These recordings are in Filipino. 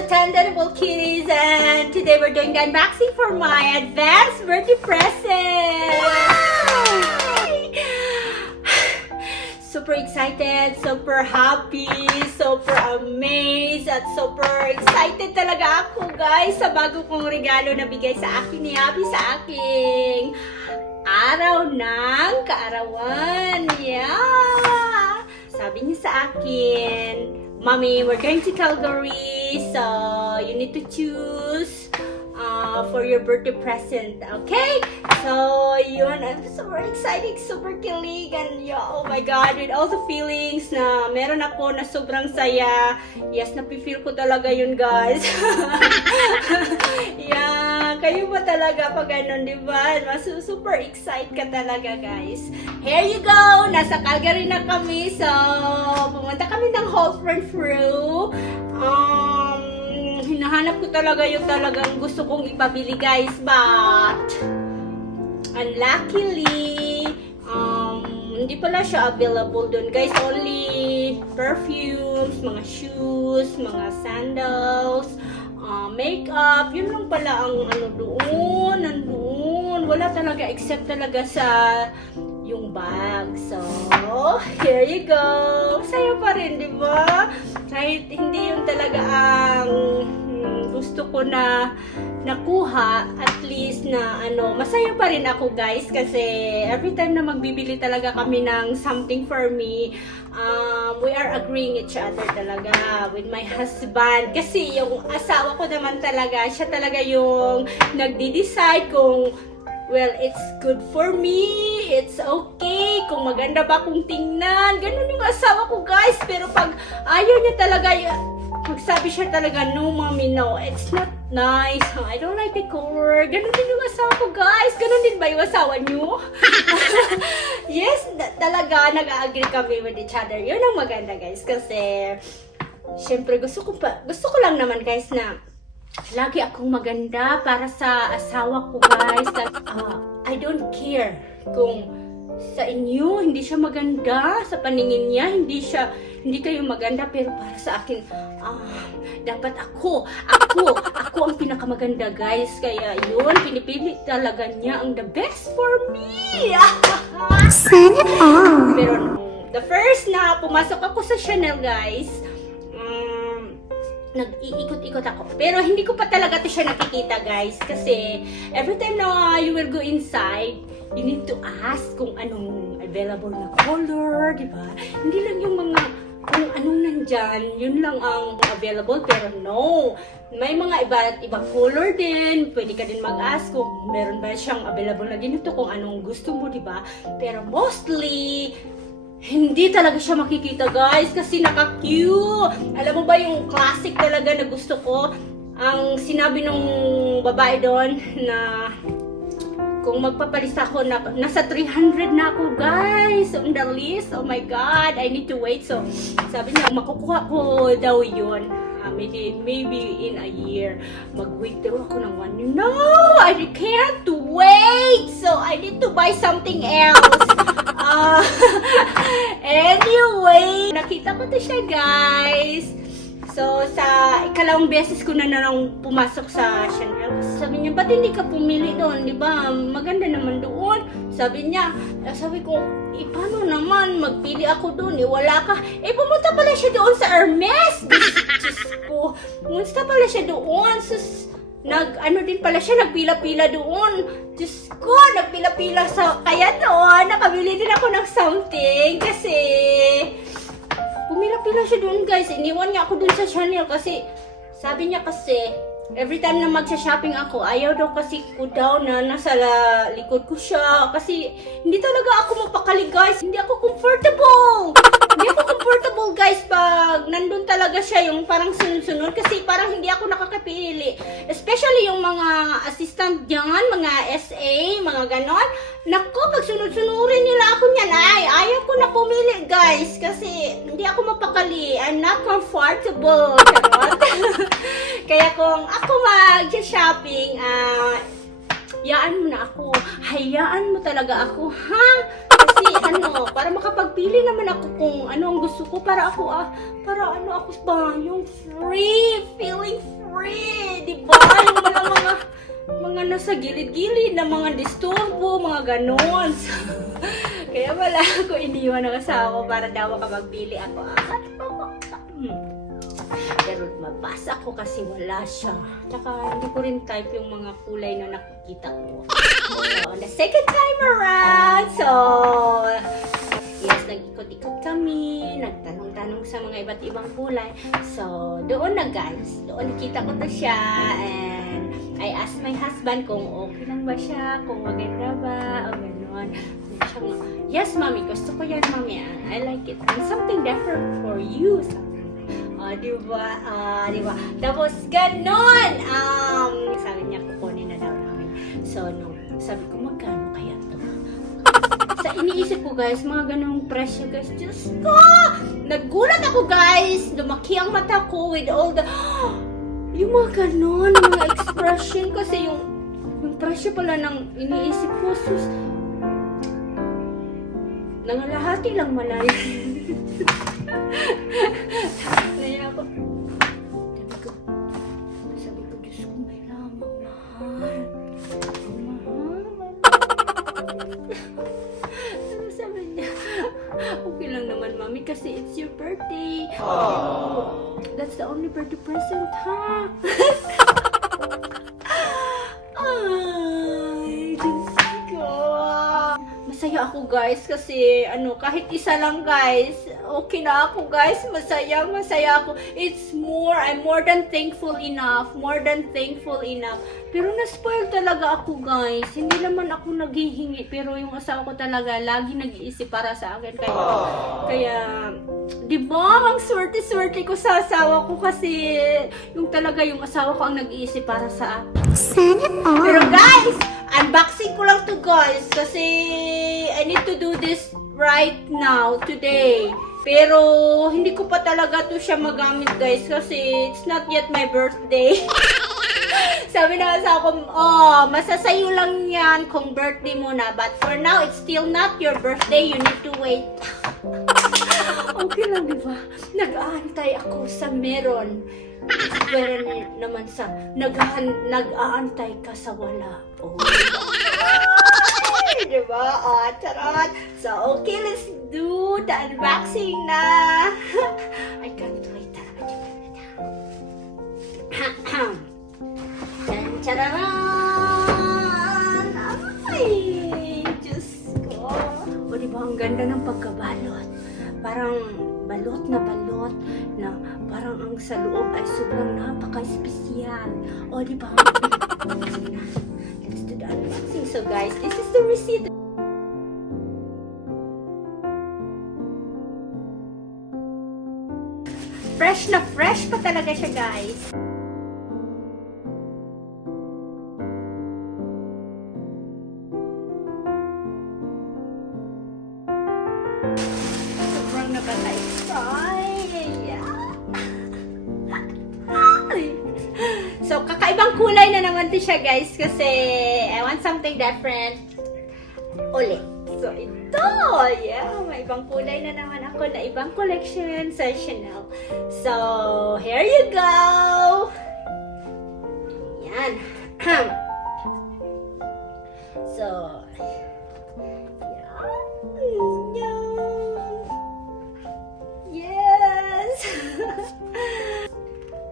the 10 Edible Kitties, and today we're doing the unboxing for my advanced birthday present! Yay! Super excited, super happy, super amazed, at super excited talaga ako guys sa bago kong regalo na bigay sa akin ni Abby sa aking araw ng kaarawan. Yeah! Sabi niya sa akin, Mommy, we're going to Calgary, so you need to choose for your birthday present, okay? So, yun, I'm super excited, super kilig, and yeah, oh my God, with all the feelings na meron ako na sobrang saya. Yes, napifeel ko talaga yun, guys. Yeah, kayo ba talaga pag ganun, di ba? Super excited ka talaga, guys. Here you go! Nasa Calgary na kami, so pumunta kami ng whole friend through. Hinahanap ko talaga yung talagang gusto kong ipabili, guys, but unluckily hindi pala siya available dun, guys. Only perfumes, mga shoes, mga sandals, makeup, yun lang pala ang ano doon, nandoon. Wala talaga except talaga sa yung bag. So, here you go. Sayo pa rin, di ba? Kahit hindi yung talaga ang gusto ko na nakuha, at least na ano, masaya pa rin ako, guys, kasi every time na magbibili talaga kami ng something for me, we are agreeing each other talaga with my husband, kasi yung asawa ko naman talaga, siya talaga yung nagdi-decide kung well, it's good for me, it's okay, kung maganda ba kung tingnan, ganun yung asawa ko, guys. Pero pag ayaw niya talaga, magsabi siya talaga, no mommy, no, it's not nice, I don't like the color. Ganun din yung asawa ko, guys. Ganun din ba yung asawa niyo? Yes, talaga nag-agree kami with each other. Yun ang maganda, guys, kasi syempre gusto ko lang naman, guys, na lagi akong maganda para sa asawa ko, guys. I don't care kung sa inyo hindi siya maganda, sa paningin niya hindi kayo maganda, pero para sa akin dapat ako ang pinakamaganda, guys. Kaya yun, pinipili talaga niya ang the best for me. Sana all. Pero the first na pumasok ako sa Chanel, guys, nag-iikot-ikot ako. Pero hindi ko pa talaga ito siya nakikita, guys. Kasi every time na you will go inside, you need to ask kung anong available na color, di ba? Hindi lang yung mga kung anong nandyan, yun lang ang available. Pero no, may mga ibang color din. Pwede ka din mag-ask kung meron ba siyang available na ganito, kung anong gusto mo, di ba? Pero mostly, hindi talaga siya makikita, guys, kasi naka-cute. Alam mo ba yung classic talaga na gusto ko? Ang sinabi nung babae doon na kung magpapalista ako, nasa 300 na ako, guys, on the list. Oh my God, I need to wait. So, sabi niya, makukuha ko daw yun. Maybe in a year. Mag-wait daw ako ng 1 year. No! I can't wait! So, I need to buy something else. Anyway, nakita ko to siya, guys. So, sa ikalawang beses ko na nang pumasok sa Chanel. Sabi niya, ba't hindi ka pumili doon? Di ba? Maganda naman doon. Sabi niya, sabi ko, paano naman? Magpili ako doon. Wala ka. Pumunta pala siya doon sa Hermes. Diyos ko. Pumunta pala siya doon. Sus, din pala siya, nagpila-pila doon. Diyos ko, nagpila-pila sa, kaya doon, nakabili din ako ng something, kasi pumila-pila siya doon, guys. Iniwan niya ako doon sa Chanel kasi, sabi niya kasi, every time na magsha-shopping ako, ayaw daw kasi ko daw na nasa likod ko siya. Kasi, hindi talaga ako mapakali, guys. Hindi ako comfortable. Hindi ako comfortable, guys, pag nandun talaga siya, yung parang sunod-sunod. Kasi parang hindi ako nakakapili. Especially yung mga assistant dyan, mga SA, mga ganon. Naku, pag sunod-sunurin nila ako niyan, ayaw ko na pumili, guys. Kasi hindi ako mapakali. I'm not comfortable. Kaya kung ako mag-shopping, hayaan mo na ako. Hayaan mo talaga ako, ha? Kasi para makapagpili naman ako kung ano ang gusto ko, para ako ba, yung feeling nasa gilid-gilid na mga disturbo, mga ganon. Kaya wala ako iniwan ng asawa ko para daw makapagbili ako. Pero mabasa ko kasi wala siya. Tsaka hindi ko rin type yung mga kulay na nakikita ko. So, on the second time around, so, yes, nag-ikot-ikot kami, nagtanong-tanong sa mga iba't ibang kulay. So, doon na guys, doon nakita ko to siya, and I asked my husband kung okay lang ba siya, kung maganda ba, o gano'n. Yes, mommy, gusto ko yan, mommy. I like it. And something different for you. Diba? Diba? Tapos, ganon! Sabi niya, kukunin na daw namin. So, no, sabi ko, magkano kaya to? Sa iniisip ko, guys, mga ganong presyo, guys. Diyos ko! Nagulat ako, guys! Lumaki ang mata ko with all the... yung mga ganon, mga expression. Kasi yung presyo pala ng iniisip ko, sus... nangalahati lang malay. Naya ako. Sabi ko, Diyos ko, may lamang mahal. Sabi niya, okay lang naman, mami, kasi it's your birthday. That's the only birthday present, ha? Ay, Diyos ko. Masaya ako, guys, kasi kahit isa lang, guys, okay na ako, guys. Masaya ako. I'm more than thankful enough. Pero na-spoil talaga ako, guys. Hindi naman ako naghihingi, pero yung asawa ko talaga lagi nag-iisip para sa akin. Kaya di ba, ang swerte-swerte ko sa asawa ko kasi yung asawa ko ang nag-iisip para sa akin. Sana all. Pero guys, unboxing ko lang to, guys, kasi I need to do this right now, today. Pero hindi ko pa talaga to siya magamit, guys, kasi it's not yet my birthday. Sabi na sa ako, masasayo lang yan kung birthday mo na. But for now, it's still not your birthday. You need to wait. Okay lang, diba? Nag-aantay ako sa meron. Pero naman sa nag-aantay ka sa wala. Oh, diba? Charot. So, okay, let's do the unboxing na. I can't wait talaga. Tararan! Ay! Diyos ko! O, diba, ang ganda ng pagkabalot. Parang balot na parang ang sa loob ay sobrang napaka-espesyal. O, diba? Let's do the unboxing. So, guys, this is the receipt. Fresh na fresh pa talaga siya, guys. So, kakaibang kulay na naman to siya, guys, kasi I want something different ulit. So, ito, yeah, may ibang kulay na naman ako na ibang collection sa Chanel. So, here you go! Yan. So, yes!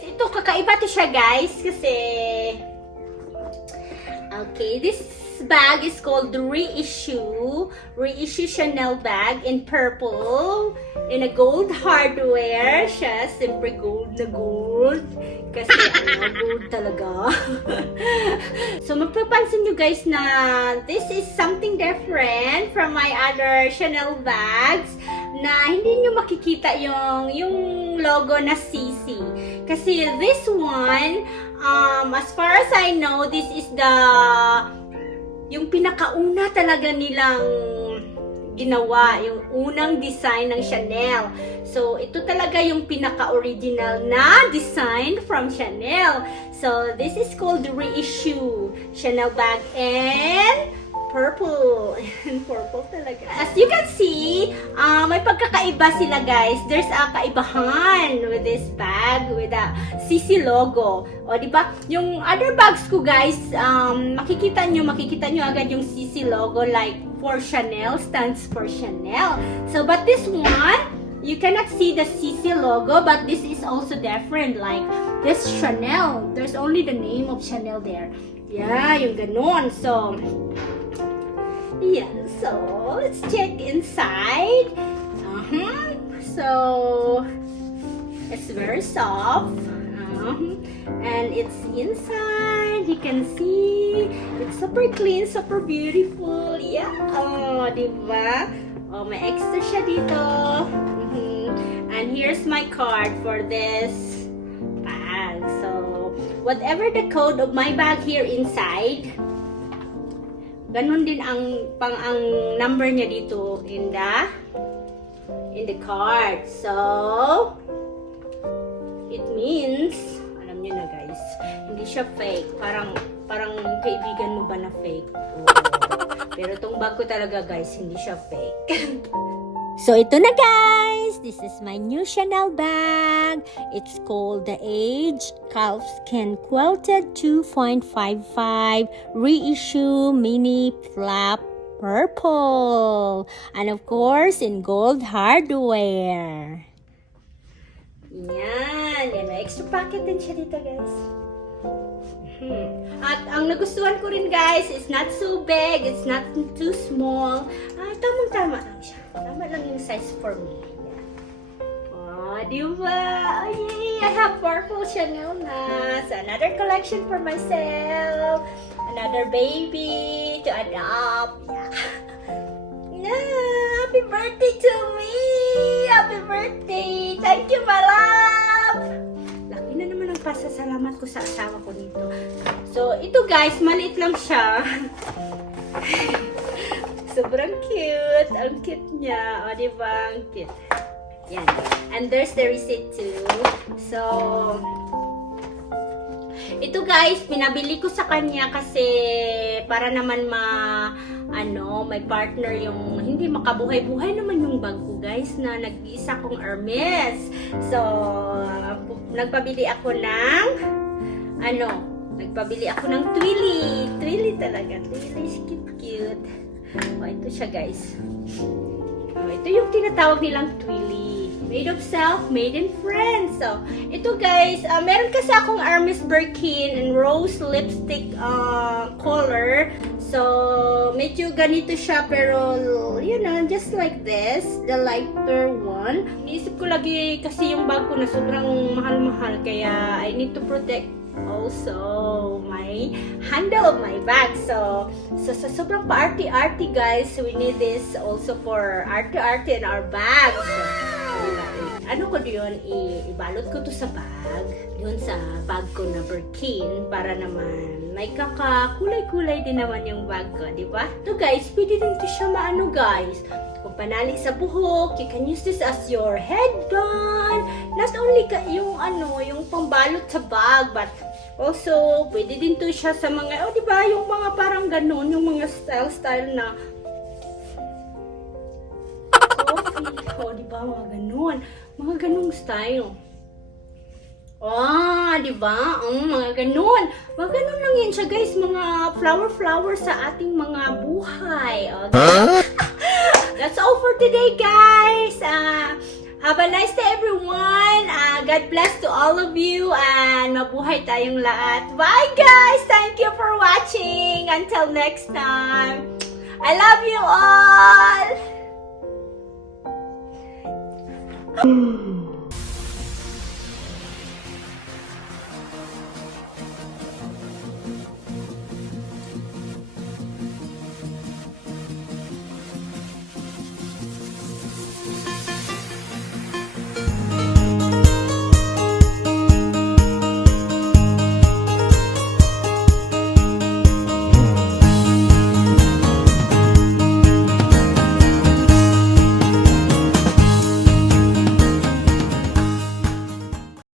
Ito, kakaiba to siya, guys, kasi okay, this bag is called the Reissue Chanel bag in purple, in a gold hardware siya, siyempre gold na gold, kasi gold talaga. So, mapapansin nyo, guys, na this is something different from my other Chanel bags, na hindi nyo makikita yung logo na CC. Kasi this one, as far as I know, this is yung pinakauna talaga nilang ginawa, yung unang design ng Chanel. So, ito talaga yung pinaka-original na design from Chanel. So, this is called the Reissue Chanel bag, and purple. Purple talaga. As you can see, may pagkakaiba sila guys. There's a kaibahan with this bag with a CC logo. O, di ba? Yung other bags ko guys, makikita nyo agad yung CC logo like for Chanel, stands for Chanel. So, but this one, you cannot see the CC logo, but this is also different. Like, this Chanel, there's only the name of Chanel there. Yeah, yung ganon. So, yeah, so let's check inside. So, it's very soft. And it's inside. You can see it's super clean, super beautiful. Yeah, oh, diba? Oh, may extra siya dito. And here's my card for this bag. So, whatever the code of my bag here inside, ganun din ang number niya dito in the card. So, it means, alam niyo na guys, hindi siya fake. Parang kaibigan mo ba na fake? Oh. Pero tong bag ko talaga guys, hindi siya fake. So, ito na guys! This is my new Chanel bag. It's called the Age Calfskin Quilted 2.55 Reissue Mini Flap Purple. And of course, in gold hardware. Yan. May extra pocket din siya dito guys. At ang nagustuhan ko rin guys, it's not so big, it's not too small. Tamang-tama lang siya. Tama lang yung size for me. Yeah. Oh, diba? Oh, yay! I have purple Chanel na. So, another collection for myself. Another baby to adopt. Yeah. Yeah. Happy birthday to me! Happy birthday! Thank you, my love! Laki na naman ang pasasalamat ko sa asawa ko nito. So, ito guys, maliit lang siya. Sobrang cute. Ang cute niya. O, diba? Ang cute. Yan. And there's the receipt too. So, ito guys, pinabili ko sa kanya kasi para naman may partner yung hindi makabuhay-buhay naman yung bag ko guys na nag-iisa kong Hermes. So, nagpabili ako ng Twilly. Twilly talaga. Twilly, cute. Oh, ito siya guys. Oh, ito yung tinatawag nilang Twilly. Made of self, made in France. So, ito guys, meron kasi akong Hermes Birkin and rose lipstick color. So, medyo ganito siya pero, just like this, the lighter one. Iisip ko lagi kasi yung bag ko na sobrang mahal-mahal kaya I need to protect also my handle of my bag. So sa sobrang pa-arty-arty guys, we need this also for arty-arty in our bag. So, ano ko yun, ibalot ko to sa bag, yun sa bag ko na Birkin para naman may kaka-kulay-kulay din naman yung bag ko, di ba? So guys, pwede din to siya guys. Kung panali sa buhok, you can use this as your headband. Not only yung pambalot sa bag, but also, pwede din to siya sa mga, di ba, yung mga parang ganun, yung mga style na coffee, di ba, mga ganun. Mga ganung style. Di ba? Mga ganun. Mga ganun lang yan siya, guys. Mga flower sa ating mga buhay. Okay? That's all for today, guys. Have a nice day, everyone. God bless to all of you. And mabuhay tayong lahat. Bye, guys. Thank you for watching. Until next time. I love you all.